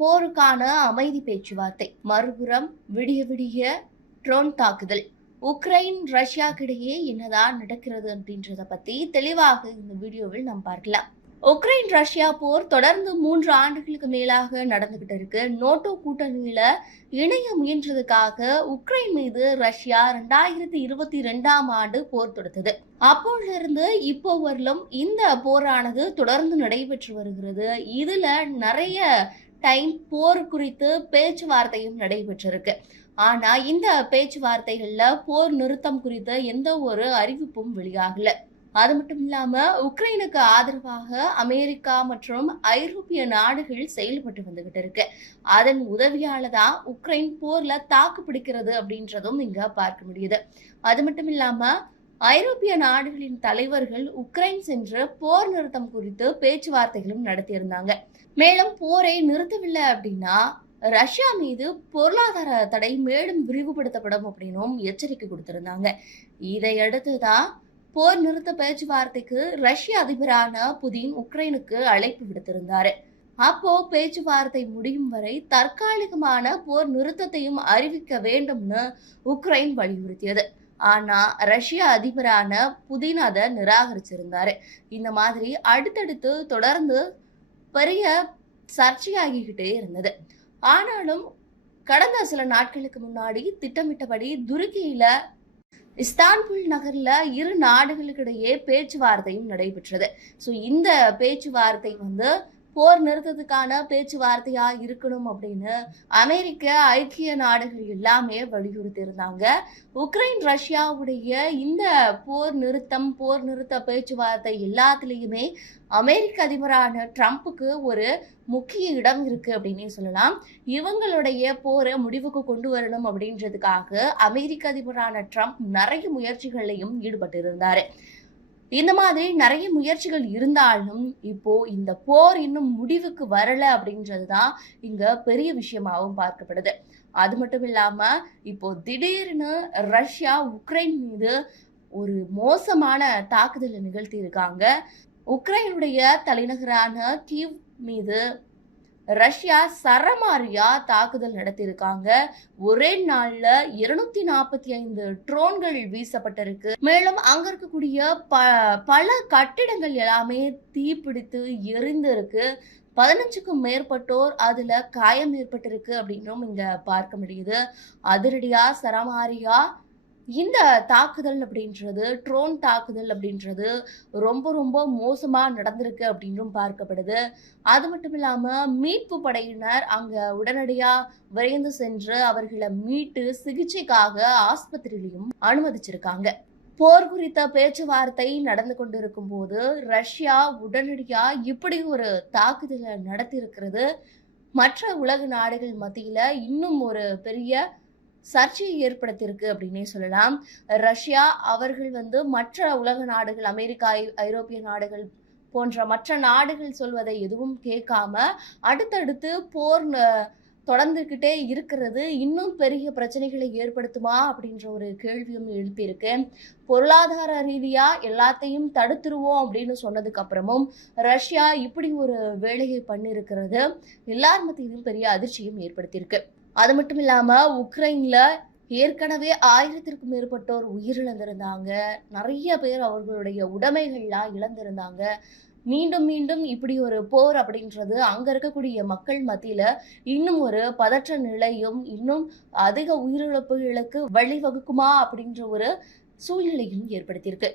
போருக்கான அமைதி பேச்சுவார்த்தை. மறுபுறம் விடிய விடிய ட்ரோன் தாக்குதல். உக்ரைன் ரஷ்யாக்கிடையே என்னதான் நடக்கிறது அப்படின்றத பத்தி தெளிவாக இந்த வீடியோவில் நாம் பார்க்கலாம். உக்ரைன் ரஷ்யா போர் தொடர்ந்து மூன்று ஆண்டுகளுக்கு மேலாக நடந்துகிட்டு இருக்கு. நோட்டோ கூட்டணியில இணைய முயன்றதுக்காக உக்ரைன் மீது ரஷ்யா ரெண்டாயிரத்தி இருபத்தி ரெண்டாம் ஆண்டு போர் தொடுத்தது. அப்போதிலிருந்து இப்போ வரலும் இந்த போரானது தொடர்ந்து நடைபெற்று வருகிறது. இதுல நிறைய டைம் போர் குறித்து பேச்சுவார்த்தையும் நடைபெற்றிருக்கு. ஆனா இந்த பேச்சுவார்த்தைகள்ல போர் நிறுத்தம் குறித்த எந்த ஒரு அறிவிப்பும் வெளியாகல. அது மட்டும் இல்லாம உக்ரைனுக்கு ஆதரவாக அமெரிக்கா மற்றும் ஐரோப்பிய நாடுகள் செயல்பட்டு வந்துகிட்டு இருக்கு. அதன் உதவியால தான் உக்ரைன் போர்ல தாக்கு பிடிக்கிறது அப்படின்றதும் இங்க பார்க்க முடியுது. அது மட்டும் இல்லாம ஐரோப்பிய நாடுகளின் தலைவர்கள் உக்ரைன் சென்று போர் நிறுத்தம் குறித்து பேச்சுவார்த்தைகளும் நடத்தியிருந்தாங்க. மேலும் போரை நிறுத்தவில்லை அப்படின்னா ரஷ்யா மீது பொருளாதார தடை மேலும் விரிவுபடுத்தப்படும் அப்படின்னும் எச்சரிக்கை கொடுத்திருந்தாங்க. இதையடுத்து தான் போர் நிறுத்த பேச்சுவார்த்தைக்கு ரஷ்ய அதிபரான புதின் உக்ரைனுக்கு அழைப்பு விடுத்திருந்தாரு. அப்போ பேச்சுவார்த்தை முடியும் வரை தற்காலிகமான போர் நிறுத்தத்தையும் அறிவிக்க வேண்டும்னு உக்ரைன் வலியுறுத்தியது. ஆனா ரஷ்ய அதிபரான புதின் அதை நிராகரிச்சிருந்தாரு. இந்த மாதிரி அடுத்தடுத்து தொடர்ந்து பெரிய சர்ச்சையாகிக்கிட்டே இருந்தது. ஆனாலும் கடந்த சில நாட்களுக்கு முன்னாடி திட்டமிட்டபடி துருக்கியில இஸ்தான்புல் நகர்ல இரு நாடுகளுக்கிடையே பேச்சுவார்த்தையும் நடைபெற்றது. ஸோ இந்த பேச்சுவார்த்தை வந்து போர் நிறுத்தத்துக்கான பேச்சுவார்த்தையா இருக்கணும் அப்படின்னு அமெரிக்க ஐக்கிய நாடுகள் எல்லாமே வலியுறுத்தி இருந்தாங்க உக்ரைன் ரஷ்யாவுடைய இந்த போர் நிறுத்தம் போர் நிறுத்த பேச்சுவார்த்தை எல்லாத்துலேயுமே அமெரிக்க அதிபரான ட்ரம்ப்புக்கு ஒரு முக்கிய இடம் இருக்கு அப்படின்னே சொல்லலாம். இவங்களுடைய போரை முடிவுக்கு கொண்டு வரணும் அப்படின்றதுக்காக அமெரிக்க அதிபரான ட்ரம்ப் நிறைய முயற்சிகளையும் ஈடுபட்டு இருந்தாரு இந்த மாதிரி நிறைய முயற்சிகள் இருந்தாலும் இப்போ இந்த போர் இன்னும் முடிவுக்கு வரல அப்படின்றது தான் இங்க பெரிய விஷயமாகவும் பார்க்கப்படுது. அது மட்டும் இல்லாம இப்போ திடீர்னு ரஷ்யா உக்ரைன் மீது ஒரு மோசமான தாக்குதலை நிகழ்த்தி இருக்காங்க உக்ரைனுடைய தலைநகரான கீவ் மீது ரஷ்யா சரமாரியா தாக்குதல் நடத்தியிருக்காங்க. ஒரே நாள்ல இருநூத்தி நாற்பத்தி ஐந்து ட்ரோன்கள் வீசப்பட்டிருக்கு. மேலும் அங்க இருக்கக்கூடிய ப பல கட்டிடங்கள் எல்லாமே தீப்பிடித்து எரிந்திருக்கு. பதினஞ்சுக்கும் மேற்பட்டோர் அதுல காயம் ஏற்பட்டிருக்கு அப்படின்னும் இங்க பார்க்க முடியுது. அதிரடியா சரமாரியா இந்த தாக்குதல் அப்படின்றது ட்ரோன் தாக்குதல் அப்படின்றது ரொம்ப ரொம்ப மோசமாக நடந்திருக்கு அப்படின்றும் பார்க்கப்படுது. அது மட்டும் இல்லாமல் மீட்பு படையினர் அங்கே உடனடியாக விரைந்து சென்று அவர்களை மீட்டு சிகிச்சைக்காக ஆஸ்பத்திரியிலையும் அனுமதிச்சிருக்காங்க. போர் குறித்த பேச்சுவார்த்தை நடந்து கொண்டிருக்கும் போது ரஷ்யா உடனடியாக இப்படி ஒரு தாக்குதலை நடத்தியிருக்கிறது. மற்ற உலக நாடுகள் மத்தியில் இன்னும் ஒரு பெரிய சர்ச்சையை ஏற்படுத்தியிருக்கு அப்படின்னே சொல்லலாம். ரஷ்யா அவர்கள் வந்து மற்ற உலக நாடுகள் அமெரிக்கா ஐ- ஐரோப்பிய நாடுகள் போன்ற மற்ற நாடுகள் சொல்வதை எதுவும் கேட்காம அடுத்தடுத்து போர் தொடர்ந்துக்கிட்டே இருக்கிறது. இன்னும் பெரிய பிரச்சனைகளை ஏற்படுத்துமா அப்படின்ற ஒரு கேள்வியும் எழுப்பியிருக்கு. பொருளாதார ரீதியாக எல்லாத்தையும் தடுத்துருவோம் அப்படின்னு சொன்னதுக்கு அப்புறமும் ரஷ்யா இப்படி ஒரு வேலையை பண்ணியிருக்கிறது. எல்லார் மத்தியிலும் பெரிய அதிர்ச்சியும் ஏற்படுத்தியிருக்கு. அது மட்டும் இல்லாமல் உக்ரைனில் ஏற்கனவே ஆயிரத்திற்கும் மேற்பட்டோர் உயிரிழந்திருந்தாங்க. நிறைய பேர் அவர்களுடைய உடைமைகள்லாம் இழந்திருந்தாங்க. மீண்டும் மீண்டும் இப்படி ஒரு போர் அப்படின்றது அங்கே இருக்கக்கூடிய மக்கள் மத்தியில் இன்னும் ஒரு பதற்ற நிலையும் இன்னும் அதிக உயிரிழப்புகளுக்கு வழிவகுக்குமா அப்படின்ற ஒரு சூழ்நிலையும் ஏற்படுத்தியிருக்கு.